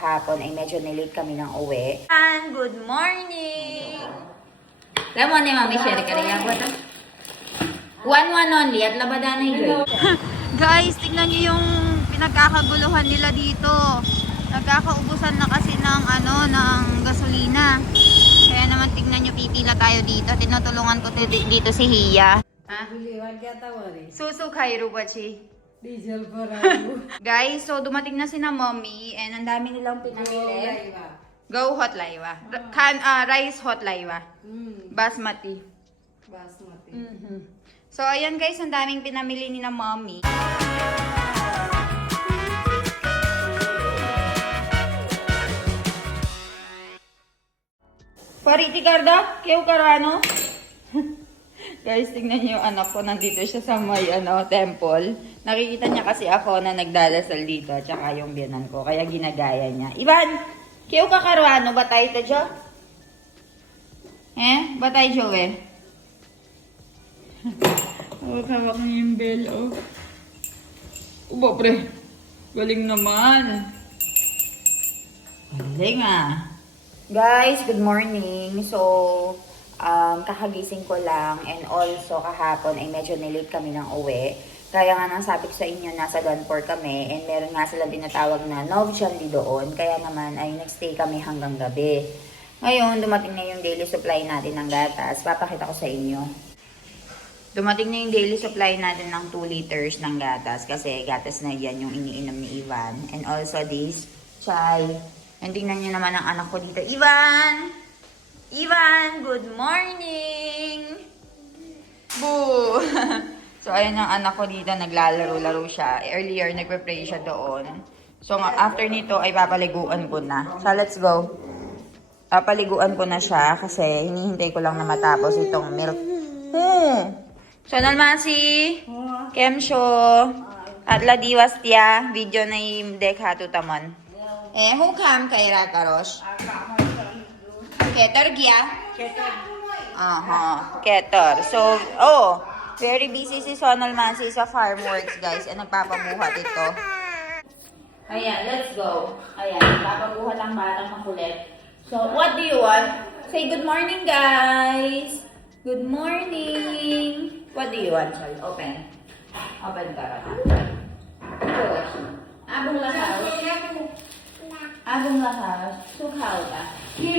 kahapon ay medyo nilate kami ng uwi. And good morning! Alam mo ni Mami, share ka rin yan. 1-1 only at labadan ay joy. Guys, tignan niyo yung pinagkakaguluhan nila dito. Nagkakaubusan na kasi ng ng gasolina. Kaya naman tignan niyo, pipila tayo dito. Tinutulungan ko dito si Hiya. Ha? Susu kairu bachi. Diesel parayu. Guys, so dumating na si na Mommy and ang dami nilang pinamili. Go hot laiwa. Rice hot laiwa. Basmati. Basmati. So ayan guys, ang daming pinamili ni na Mommy. Pariti Garda, kaya karano? Guys, tingnan niyo yung anak ko, nandito siya sa may temple. Nakikita niya kasi ako na nagdalasal dito, tsaka yung biyanan ko, kaya ginagaya niya. Ivan, kaya ka karano, batay ito dyan? Batay dyan Oh, hawak niya yung bell, oh. Uba, pre. Galing naman. Galing, Guys, good morning. So, kakagising ko lang and also kahapon ay medyo nilate kami ng uwi. Kaya nga nang sabi ko sa inyo, nasa Danpor kami and meron nga sila tinatawag na Novjandi doon. Kaya naman ay nagstay kami hanggang gabi. Ngayon, dumating na yung daily supply natin ng gatas. Papakita ko sa inyo. Dumating na yung daily supply natin ng 2 liters ng gatas kasi gatas na yan yung iniinom ni Ivan. And also this chai. And tingnan nyo naman ang anak ko dito. Ivan! Ivan! Good morning! Boo! So ayun ang anak ko dito. Naglalaro-laro siya. Earlier, nagpe-pray siya doon. So after nito ay papaliguan ko na. So let's go. Papaliguan ko na siya kasi hinihintay ko lang na matapos itong milk. So, nalmasi, kemsho, at ladiwas tiya, video na yung dekha tutaman. Hukam kay Rakarosh. Keter kya? Keter. So, very busy si Sonal Mansi sa farm works, guys. Nagpapabuhat ito. Ayan, let's go. Ayan, nagpapabuhat ang batang makulit. So, what do you want? Say good morning, guys. Good morning. What do you want, Sol? Open. Open ka rin. Push. Abong lakas. Abong lakas. Sukhaw ka. Sir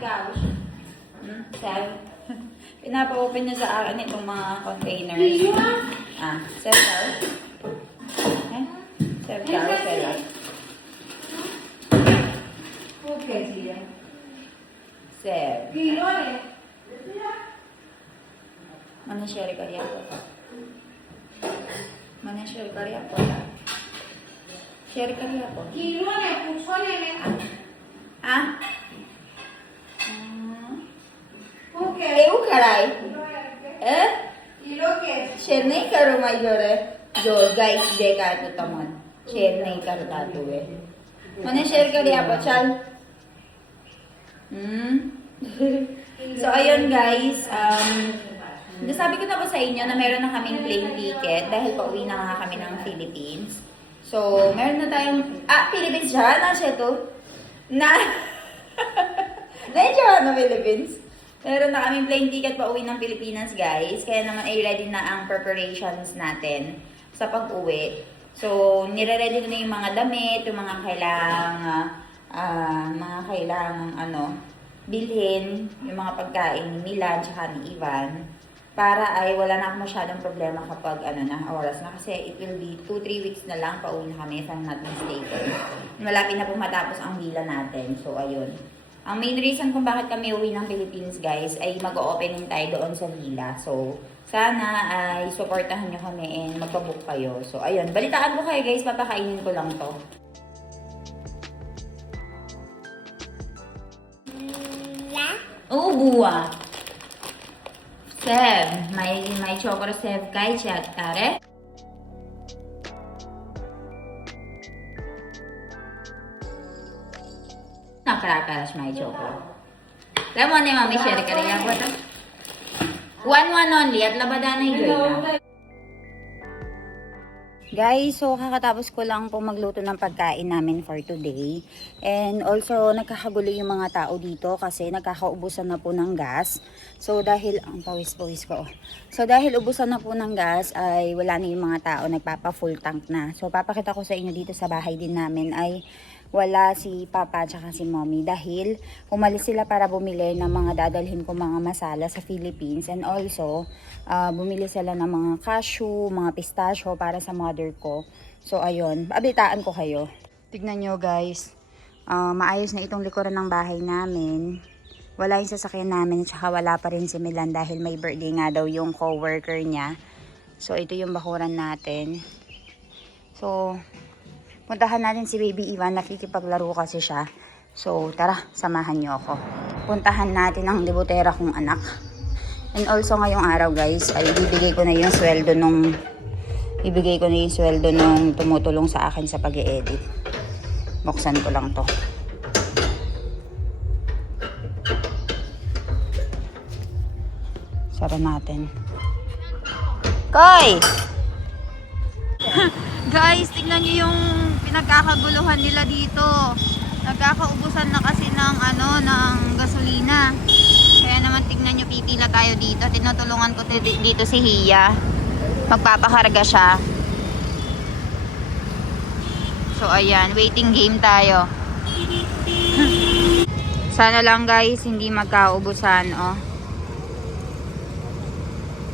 Gaush. Sir. Pinapa-open niya sa akin itong mga containers. Sir Gaush. Sir Gaush. Okay, siya. Sir. Mana share karya ko? Mana share karya ko? Share karya ko? એવું કરાય શેર નહીં કરો મારી જોડે જો ગાઈસ દેખાતું તમને શેર નહીં કરતા તું મને શેર કરી આપો ચાલ So ayun guys, nasabi ko na ba sa inyo na meron na kaming plane ticket dahil pauwi na nga kami ng Philippines. So meron na tayong, Philippines siya? Nasya to? Nasya na Philippines? Meron na kaming plane ticket pauwi ng Pilipinas guys. Kaya naman ay ready na ang preparations natin sa pag-uwi. So nire-ready ko na yung mga damit, yung mga kailangang bilhin, yung mga pagkain ni Milan tsaka ni Ivan, para ay wala na ako masyadong problema kapag oras na. Kasi it will be 2-3 weeks na lang, pauwi na kami if I'm not mistaken. Malapit na po matapos ang villa natin. So, ayun. Ang main reason kung bakit kami uwi ng Philippines, guys, ay mag-opening tayo doon sa villa. So, sana ay supportahan nyo kami and magpabook kayo. So, ayun. Balitaan ko kayo, guys. Papakainin ko lang to. Buwa. Sev. May chocolate sev kay chat, tare. Nakarakaras may chocolate. Alam mo ni Mami, share ka rin yan. 1-1 only at labadan ay joy na. Guys, so kakatapos ko lang po magluto ng pagkain namin for today. And also, nagkakagulo yung mga tao dito kasi nagkakaubusan na po ng gas. So dahil, ang pawis-pawis ko. So dahil ubusan na po ng gas ay wala na yung mga tao, nagpapa-full tank na. So papakita ko sa inyo dito sa bahay din namin ay wala si Papa at si Mommy dahil umalis sila para bumili ng mga dadalhin ko mga masala sa Philippines. And also, bumili sila ng mga cashew, mga pistachio para sa mother ko. So ayun, abitaan ko kayo. Tignan nyo guys, maayos na itong likuran ng bahay namin. Wala yung sasakyan namin at saka wala pa rin si Milan dahil may birthday nga daw yung co-worker niya. So ito yung bakuran natin. So puntahan natin si Baby Ivan, nakikipaglaro kasi siya. So, tara, samahan niyo ako. Puntahan natin ang debutera kong anak. And also, ngayong araw guys, ay ibibigay ko na yung sweldo nung tumutulong sa akin sa pag-i-edit. Buksan ko lang to. Sara natin. Koy! Guys, tignan nyo yung pinagkakaguluhan nila dito. Nagkakaubusan na kasi ng gasolina. Kaya naman tignan nyo, pipila tayo dito. Tinutulungan ko dito si Hiya. Magpapakarga siya. So ayan, waiting game tayo. Sana lang guys, hindi magkaubusan, oh.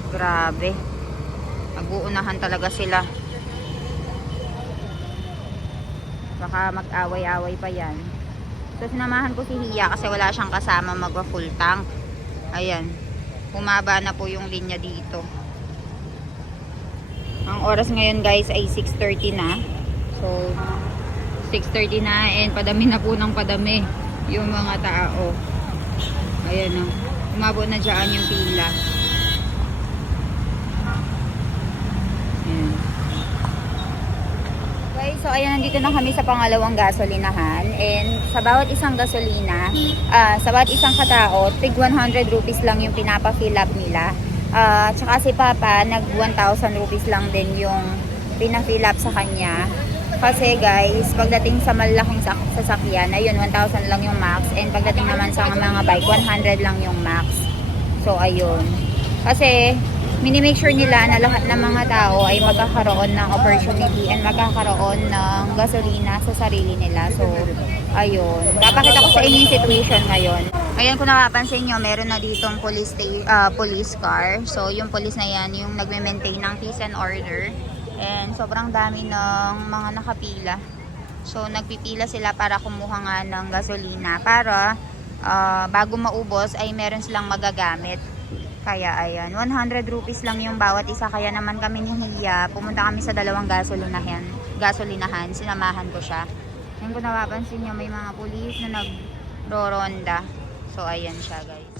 Grabe. Mag-uunahan talaga sila. Baka mag-away-away pa yan. So sinamahan ko si Hiya kasi wala siyang kasama magwa-full tank. Ayan. Humaba na po yung linya dito. Ang oras ngayon guys ay 6:30 na. So 6:30 na and padami na po ng padami yung mga tao. Ayan o. Umabot na dyan yung pila. So ayan, nandito na kami sa pangalawang gasolinahan and sa bawat isang gasolina, sa bawat isang katao, tig 100 rupees lang yung pinapa-fill up nila. Tsaka si Papa, nag 1,000 rupees lang din yung pina-fill up sa kanya. Kasi guys, pagdating sa malaking sasakyan, ayun, 1,000 lang yung max. And pagdating naman sa mga bike, 100 lang yung max. So ayun. Kasi minimake sure nila na lahat ng mga tao ay magkakaroon ng opportunity and magkakaroon ng gasolina sa sarili nila. So, ayun. Papakita ko sa inyo yung situation ngayon. Ayan, kung napapansin nyo, meron na ditong police car. So, yung police na yan, yung nagme-maintain ng peace and order. And sobrang dami ng mga nakapila. So, nagpipila sila para kumuha nga ng gasolina. Para bago maubos ay meron silang magagamit. Kaya ayan, 100 rupees lang yung bawat isa. Kaya naman kami ni Hiya, pumunta kami sa dalawang gasolinahan, sinamahan ko siya. Ngayon kung napapansin nyo, may mga pulis na nagro-ronda. So ayan siya guys.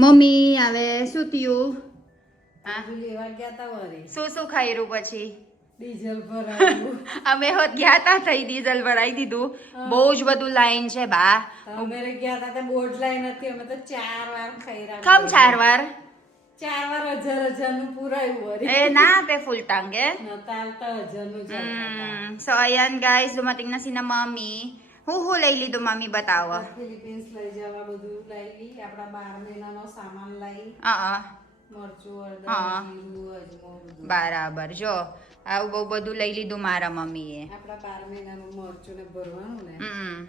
Mummy હવે શું થયું? લેવા ગયા તા વળી શું ખાયરું પછી? ડીઝલ ભરાયું. અમે હોત ગયા તા થઈ ડીઝલ ભરાઈ દીધું. બહુ જ બધું લાઈન છે બા. અમે ગયા તા તે બોર્ડ લાઈન હતી, અમે તો 4 વાર ખઈરા. કમ 4 વાર? 4 વાર 1000 નું પુરાયું વળી. Eh na, pe full tank eh. નતાલ તો 1000 નું જલતા. So ayan guys, dumating na si na Mommy. હુહુલઈ લીધું મમ્મી બતાવો. ફિલિપિન્સ લઈ જવા બધું લઈ આપડા 12 મહિનાનો સામાન લઈ મરચું હળદર જીરું અજમો બધું બરાબર. જો આવું બહુ બધું લઈ લીધું મારા મમ્મીએ. આપડા 12 મહિનાનું મરચું ને ભરવાનું ને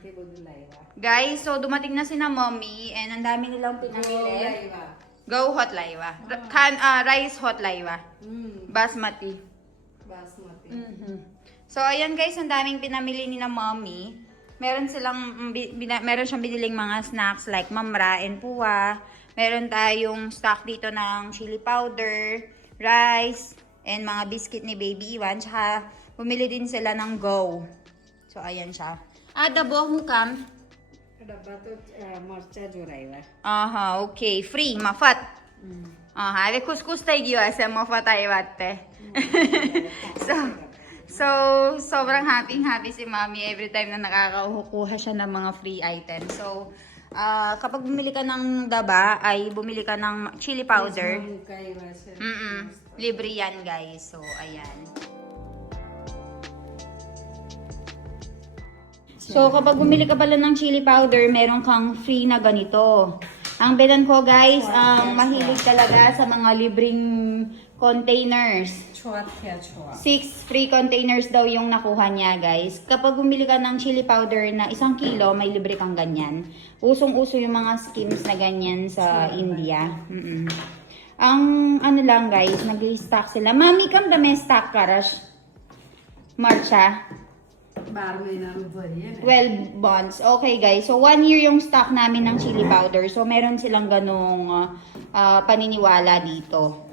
તે બધું લાવ્યા. Guys, so dumating na si na Mommy and ang dami nilang pinamili. Go hot laiwa. Rice hot laiwa. Basmati. Basmati. So ayan guys, ang daming pinamili ni na Mommy. meron siyang biniling mga snacks like mamra and puwa. Meron tayong stock dito ng chili powder, rice, and mga biscuit ni Baby Iwan. Tsaka bumili din sila ng Go. So, ayan siya. Dabo, hukam. डब्बा तो मरचा जोरायला Okay. Free, mafat. Have kuskus tayo giwa mafat tayo watte. So, sobrang happy si Mami every time na nakakakuha siya ng mga free items. So, kapag bumili ka ng daba, ay bumili ka ng chili powder. Libre yan, guys. So, ayan. So, kapag bumili ka pala ng chili powder, meron kang free na ganito. Ang bedan ko, guys, ang mahilig talaga sa mga libreng containers. 6 free containers daw yung nakuha niya, guys. Kapag bumili ka ng chili powder na 1 kilo, may libre kang ganyan. Usong-uso yung mga schemes na ganyan sa India. Ang ano lang, guys, nag-stock sila. Mami, kam dami stock karash? Marcha? 12 bonds. Okay, guys. So, 1 year yung stock namin ng chili powder. So, meron silang ganong paniniwala dito.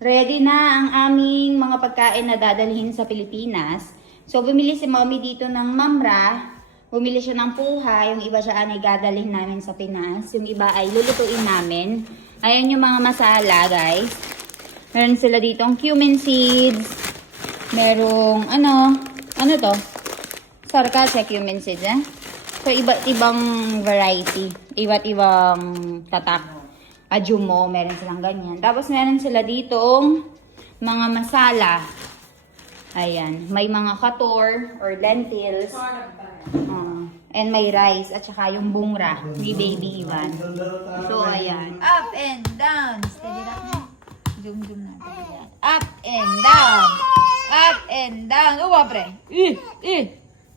Ready na ang aming mga pagkain na dadalhin sa Pilipinas. So, bumili si Mommy dito ng mamra. Bumili siya ng puha. Yung iba siya ay dadalhin namin sa Pinas. Yung iba ay lulutuin namin. Ayan yung mga masala, guys. Meron sila ditong cumin seeds. Merong, ano to? Sarka sa cumin seeds, eh? So, iba't ibang variety. Iba't ibang tatak. Ajumo, meron silang ganyan. Tapos, meron sila ditong mga masala. Ayan. May mga kator or lentils. And may rice. At saka yung bungra ni Baby Iwan. So, ayan. Up and down. Steady lang na. Zoom natin. Up and down. Up and down. Oh, pre.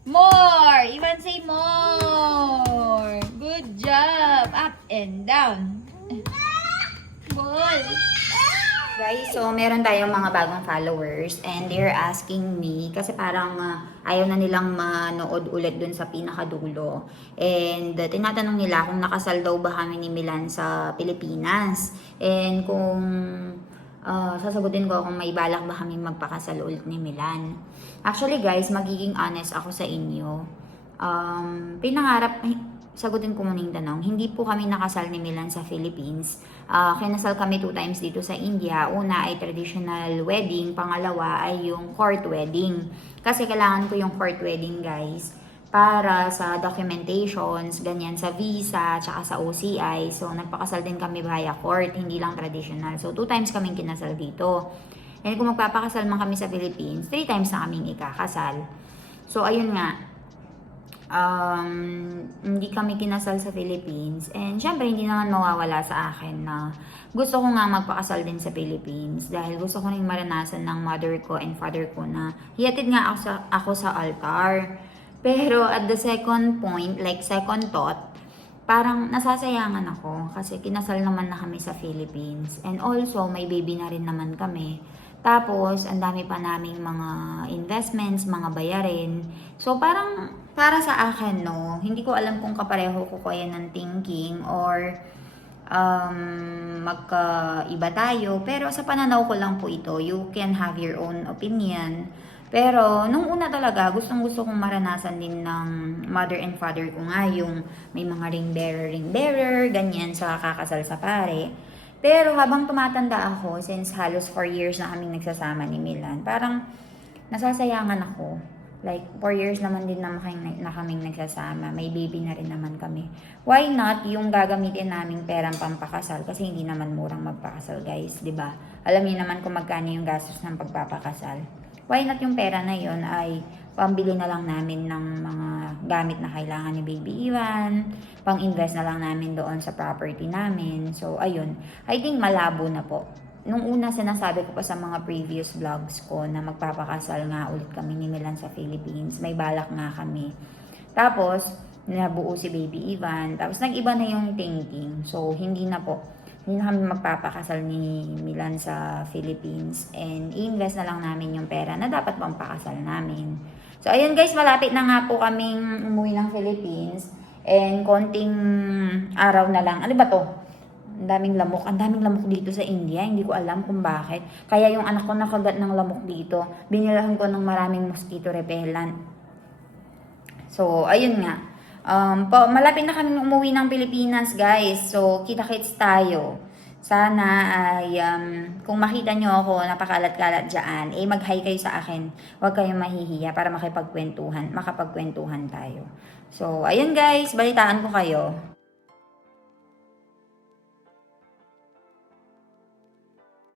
More! Iwan say more! Good job! Up and down. Ball! Guys, so meron tayong mga bagong followers and they're asking me kasi parang ayaw na nilang manood ulit dun sa pinakadulo. And tinatanong nila kung nakasal daw ba kami ni Milan sa Pilipinas. And kung sasagutin ko kung may balak ba kami magpakasal ulit ni Milan. Actually guys, magiging honest ako sa inyo. Sagutin ko muna yung tanong. Hindi po kami nakasal ni Milan sa Philippines. Kinasal kami 2 times dito sa India. Una ay traditional wedding. Pangalawa ay yung court wedding. Kasi kailangan ko yung court wedding guys. Para sa documentations, ganyan sa visa, tsaka sa OCI. So, nagpakasal din kami via court, hindi lang traditional. So, 2 times kaming kinasal dito. And kung magpapakasal man kami sa Philippines, 3 times na kaming ikakasal. So, ayun nga. Hindi kami kinasal sa Philippines. And syempre, hindi naman mawawala sa akin na gusto ko nga magpakasal din sa Philippines. Dahil gusto ko rin maranasan ng mother ko and father ko na hihatid nga ako sa altar. Pero at the second point, like second thought, parang nasasayangan ako kasi kinasal naman na kami sa Philippines. And also, may baby na rin naman kami. Tapos, ang dami pa naming mga investments, mga bayarin. So, parang para sa akin, no, hindi ko alam kung kapareho ko kaya ng thinking or magkaiba tayo. Pero sa pananaw ko lang po ito, you can have your own opinion. Pero, nung una talaga, gustong-gusto kong maranasan din ng mother and father ko nga, yung may mga ring bearer, ganyan, sa kakasal sa pare. Pero, habang tumatanda ako, since halos 4 years na kaming nagsasama ni Milan, parang nasasayangan ako. Like, 4 years naman din na kaming nagsasama. May baby na rin naman kami. Why not yung gagamitin naming perang pampakasal? Kasi hindi naman murang magpakasal, guys, di ba? Alam niyo naman kung magkano yung gastos ng pagpapakasal. Why not yung pera na yun ay pambili na lang namin ng mga gamit na kailangan ni Baby Iwan, pang-invest na lang namin doon sa property namin. So, ayun. I think malabo na po. Nung una, sinasabi ko pa sa mga previous vlogs ko na magpapakasal nga ulit kami ni Milan sa Philippines. May balak nga kami. Tapos, nabuo si Baby Iwan. Tapos, nag-iba na yung thinking. So, hindi na po. Hindi na kami magpapakasal ni Milan sa Philippines. And i-invest na lang namin yung pera na dapat pang pakasal namin. So, ayun guys, malapit na nga po kaming umuwi ng Philippines. And konting araw na lang. Ano ba to? Ang daming lamok. Ang daming lamok dito sa India. Hindi ko alam kung bakit. Kaya yung anak ko nakagat ng lamok dito. Binilahan ko ng maraming mosquito repellent. So, ayun nga. Malapit na kami umuwi ng Pilipinas, guys. So, kita-kits tayo. Sana ay, kung makita nyo ako, napakalat-kalat dyan, mag-hi kayo sa akin. Huwag kayong mahihiya para makapagkwentuhan tayo. So, ayun guys, balitaan ko kayo.